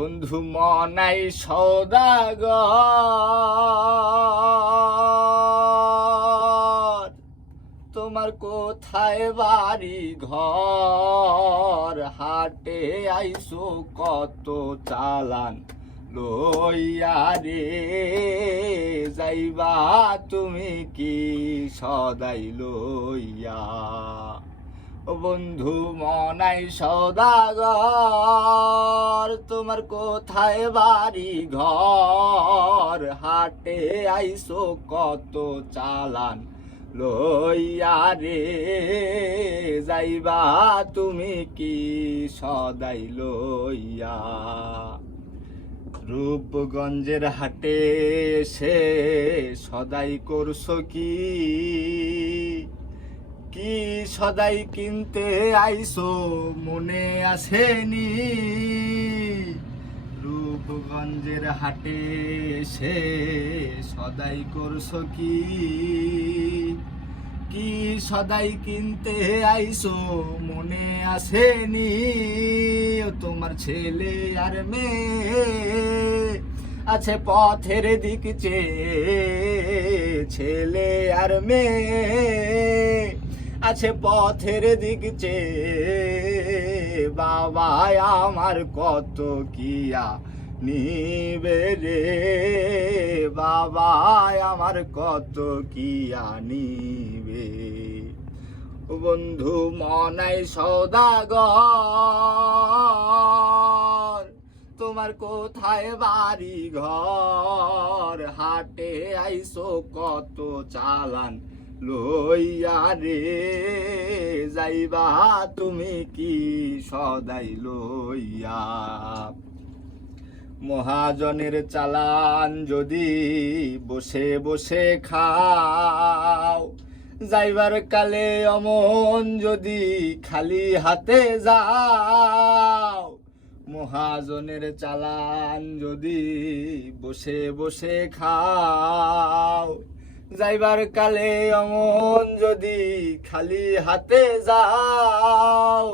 বন্ধু মনাই সওদাগর, তোমার কোথায় বাড়ি ঘর? হাটে আইসো কত চালান লইয়া রে, যাইবা তুমি কি সদাই লইয়া? বন্ধু মনাই সওদাগর, তোমার কোথায় বাড়ি ঘর? হাটে আইসো কত চালান লইয়া রে, যাইবা তুমি কি সদাই লইয়া? রূপগঞ্জের হাটে সে সদাই করছো কি? কি সদাই কিনতে আইসো মনে আসেনি? রূপগঞ্জের হাটে সে সদাই করছো কি? কি সদাই কিনতে আইসো মনে আসেনি? তোমার ছেলে আর মেয়ে আছে পথের দিক চেয়ে, ছেলে আর মেয়ে আছে পথের দিক চেয়ে, বাবা আমার কত কিয়া নিবে রে, বাবা আমার কত কিয়া নিবে? বন্ধু মনাই সওদাগর, তোমার কোথায় বাড়ি ঘর? হাটে আইসো কত চালান লইয়া রে, যাইবা তুমি কি সদাই লইয়া? মহাজনের চালান যদি বসে বসে খাও, যাইবার কালে অমন যদি খালি হাতে যাও। মহাজনের চালান যদি বসে বসে খাও, যাইবার কালে অমন যদি খালি হাতে যাও।